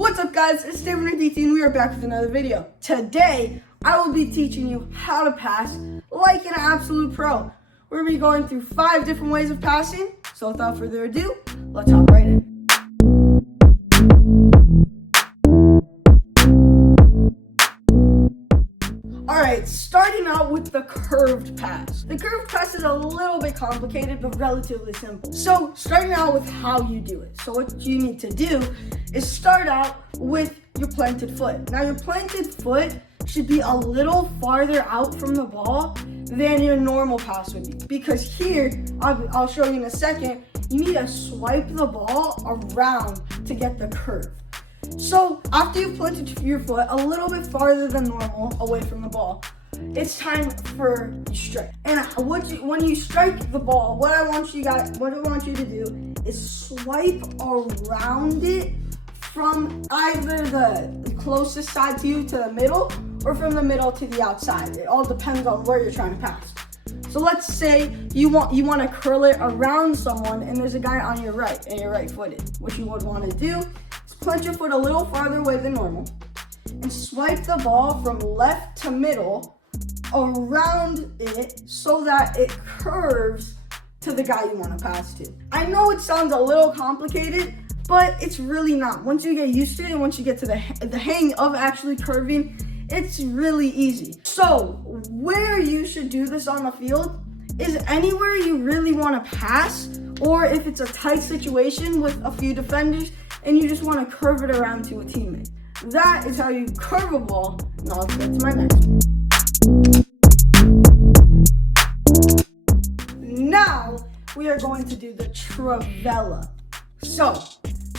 What's up guys, it's David and we are back with another video. Today, I will be teaching you how to pass like an absolute pro. We're going to be going through 5 different ways of passing. So without further ado, let's hop right in. Alright, starting out with the curved pass. The curved pass is a little bit complicated, but relatively simple. So, starting out with how you do it. So what you need to do is start out with your planted foot. Now your planted foot should be a little farther out from the ball than your normal pass would be. Because here, I'll show you in a second, you need to swipe the ball around to get the curve. So after you've planted your foot a little bit farther than normal away from the ball, it's time for your strike. And when you strike the ball, what I want you to do is swipe around it from either the closest side to you to the middle or from the middle to the outside. It all depends on where you're trying to pass. So let's say you want to curl it around someone and there's a guy on your right and you're right-footed. What you would want to do is plant your foot a little farther away than normal and swipe the ball from left to middle around it so that it curves to the guy you want to pass to. I know it sounds a little complicated, but it's really not. Once you get used to it and once you get to the hang of actually curving, it's really easy. So where you should do this on the field is anywhere you really want to pass, or if it's a tight situation with a few defenders and you just want to curve it around to a teammate. That is how you curve a ball. Now let's get to my next one. Now we are going to do the Trevella. So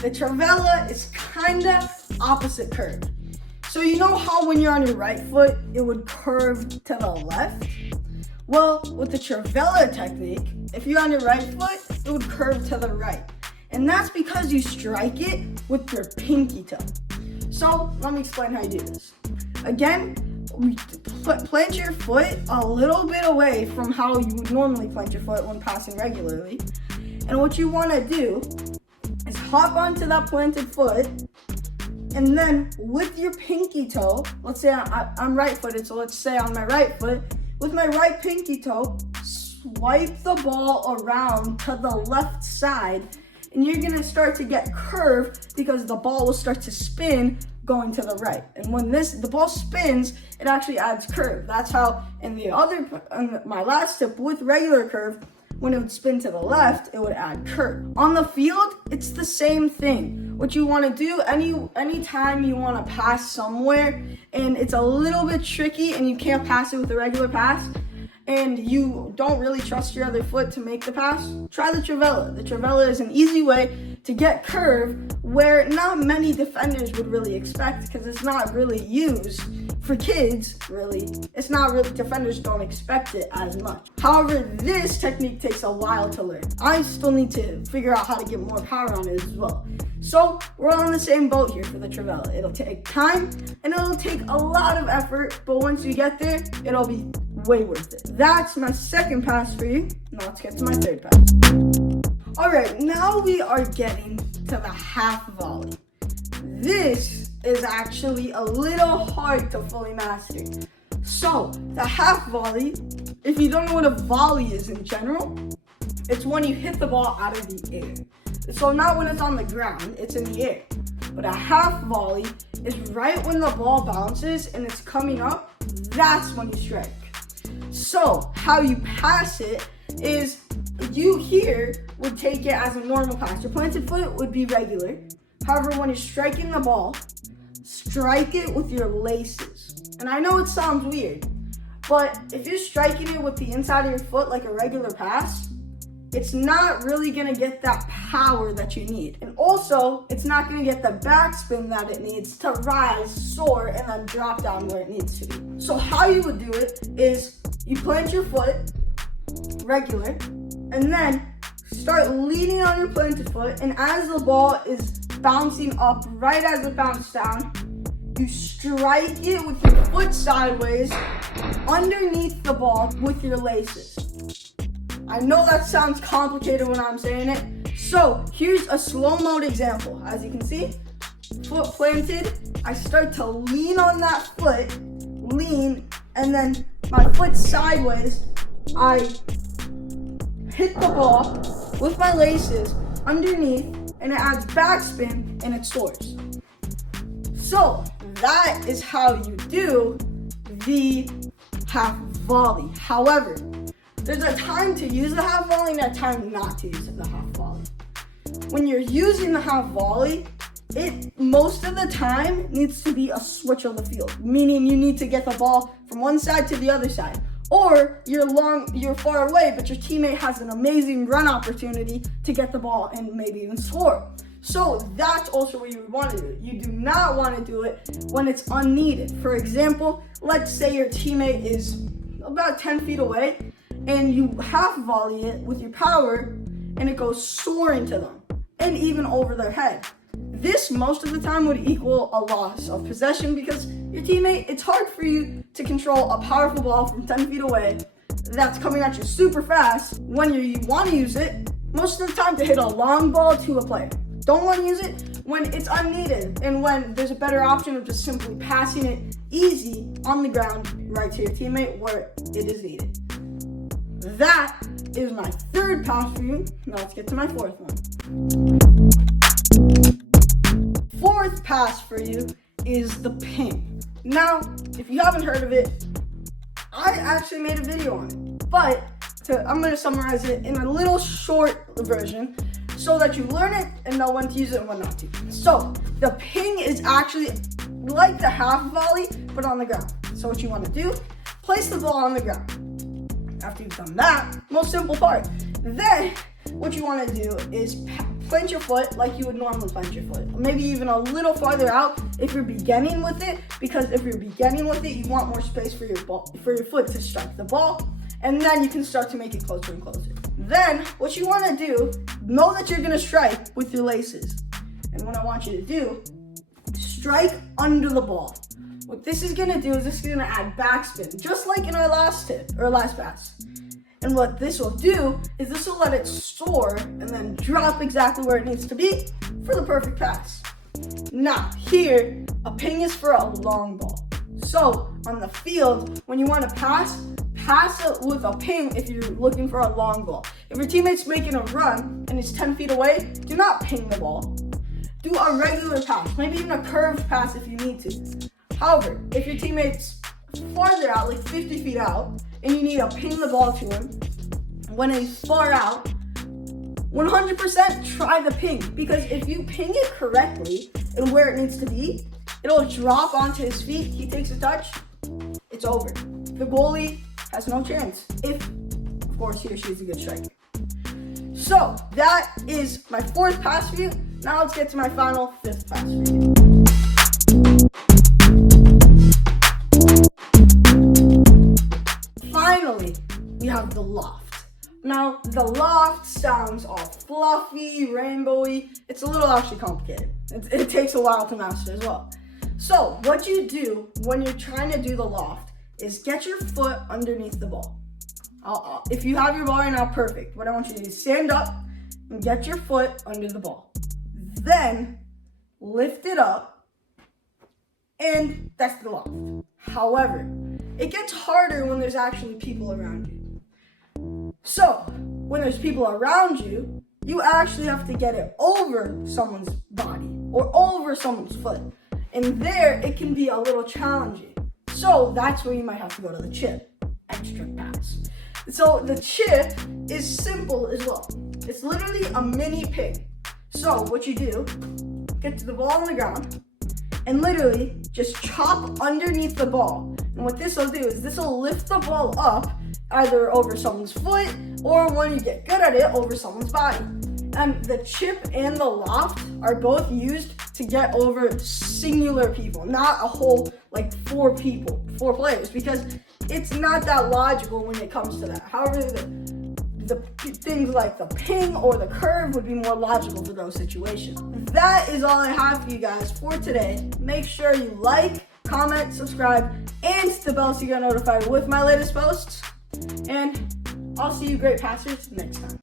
the Trevella is kind of opposite curve. So you know how when you're on your right foot, it would curve to the left? Well, with the Trevella technique, if you're on your right foot, it would curve to the right. And that's because you strike it with your pinky toe. So let me explain how you do this. Again, plant your foot a little bit away from how you would normally plant your foot when passing regularly. And what you want to do is hop onto that planted foot, and then with your pinky toe, let's say I'm right-footed, so let's say on my right foot, with my right pinky toe, swipe the ball around to the left side, and you're gonna start to get curved because the ball will start to spin going to the right. And when the ball spins, it actually adds curve. That's how my last tip with regular curve, when it would spin to the left, it would add curve. On the field, it's the same thing. What you want to do, anytime you want to pass somewhere and it's a little bit tricky and you can't pass it with a regular pass and you don't really trust your other foot to make the pass, try the Trevella. The Trevella is an easy way to get curve where not many defenders would really expect, because it's not really used for kids, really. It's not really, defenders don't expect it as much. However, this technique takes a while to learn. I still need to figure out how to get more power on it as well. So we're on the same boat here for the Trevella. It'll take time and it'll take a lot of effort, but once you get there, it'll be way worth it. That's my second pass for you. Now let's get to my third pass. All right, now we are getting to the half volley. This is actually a little hard to fully master. So the half volley, if you don't know what a volley is in general, it's when you hit the ball out of the air. So not when it's on the ground, it's in the air. But a half volley is right when the ball bounces and it's coming up, that's when you strike. So how you pass it is you here would take it as a normal pass. Your planted foot would be regular. However, when you're striking the ball, strike it with your laces. And I know it sounds weird, but if you're striking it with the inside of your foot like a regular pass, it's not really gonna get that power that you need. And also, it's not gonna get the backspin that it needs to rise, soar, and then drop down where it needs to be. So how you would do it is you plant your foot, regular, and then start leaning on your planted foot, and as the ball is bouncing up, right as it bounced down, you strike it with your foot sideways underneath the ball with your laces. I know that sounds complicated when I'm saying it. So here's a slow mode example. As you can see, foot planted, I start to lean on that foot, and then my foot sideways, I hit the ball with my laces underneath, and it adds backspin and it soars. So that is how you do the half volley. However, there's a time to use the half volley and a time not to use the half volley. When you're using the half volley, it most of the time needs to be a switch on the field, meaning you need to get the ball from one side to the other side. Or you're far away, but your teammate has an amazing run opportunity to get the ball and maybe even score. So that's also what you would want to do. You do not want to do it when it's unneeded. For example, let's say your teammate is about 10 feet away and you half volley it with your power and it goes soaring to them and even over their head. This most of the time would equal a loss of possession because your teammate, it's hard for you to control a powerful ball from 10 feet away that's coming at you super fast when you want to use it most of the time to hit a long ball to a player. Don't want to use it when it's unneeded and when there's a better option of just simply passing it easy on the ground right to your teammate where it is needed. That is my third pass for you. Now let's get to my fourth one. Fourth pass for you is the ping. Now, if you haven't heard of it, I actually made a video on it, but I'm going to summarize it in a little short version so that you learn it and know when to use it and when not to. So, the ping is actually like the half volley, but on the ground. So what you want to do, place the ball on the ground. After you've done that, most simple part. Then, what you want to do is plant your foot like you would normally plant your foot. Maybe even a little farther out if you're beginning with it, because if you're beginning with it, you want more space for your foot to strike the ball, and then you can start to make it closer and closer. Then, what you want to do, know that you're going to strike with your laces. And what I want you to do, strike under the ball. What this is going to do is this is going to add backspin, just like in our last pass. And what this will do is this will let it soar and then drop exactly where it needs to be for the perfect pass. Now, here, a ping is for a long ball. So, on the field, when you want to pass it with a ping if you're looking for a long ball. If your teammate's making a run and it's 10 feet away, do not ping the ball. Do a regular pass, maybe even a curved pass if you need to. However, if your teammate's farther out, like 50 feet out, and you need to ping the ball to him, when he's far out, 100% try the ping. Because if you ping it correctly and where it needs to be, it'll drop onto his feet, he takes a touch, it's over. The goalie has no chance, if, of course, he or she is a good striker. So, that is my fourth pass for you. Now let's get to my final fifth pass for you. Finally, we have the loft. Now, the loft sounds all fluffy, rainbowy. It's a little actually complicated. It takes a while to master as well. So, what you do when you're trying to do the loft is get your foot underneath the ball. If you have your ball right now, perfect. What I want you to do is stand up and get your foot under the ball. Then, lift it up, and that's the loft. However, it gets harder when there's actually people around you. So, when there's people around you, you actually have to get it over someone's body or over someone's foot. And there, it can be a little challenging. So, that's where you might have to go to the chip, extra pass. So, the chip is simple as well. It's literally a mini ping. So, what you do, get to the ball on the ground, and literally just chop underneath the ball. And what this will do is this will lift the ball up either over someone's foot or when you get good at it, over someone's body. And the chip and the loft are both used to get over singular people, not a whole like four players, because it's not that logical when it comes to that. However, the things like the ping or the curve would be more logical for those situations. That is all I have for you guys for today. Make sure you like, comment, subscribe, and hit the bell so you get notified with my latest posts. And I'll see you great passers next time.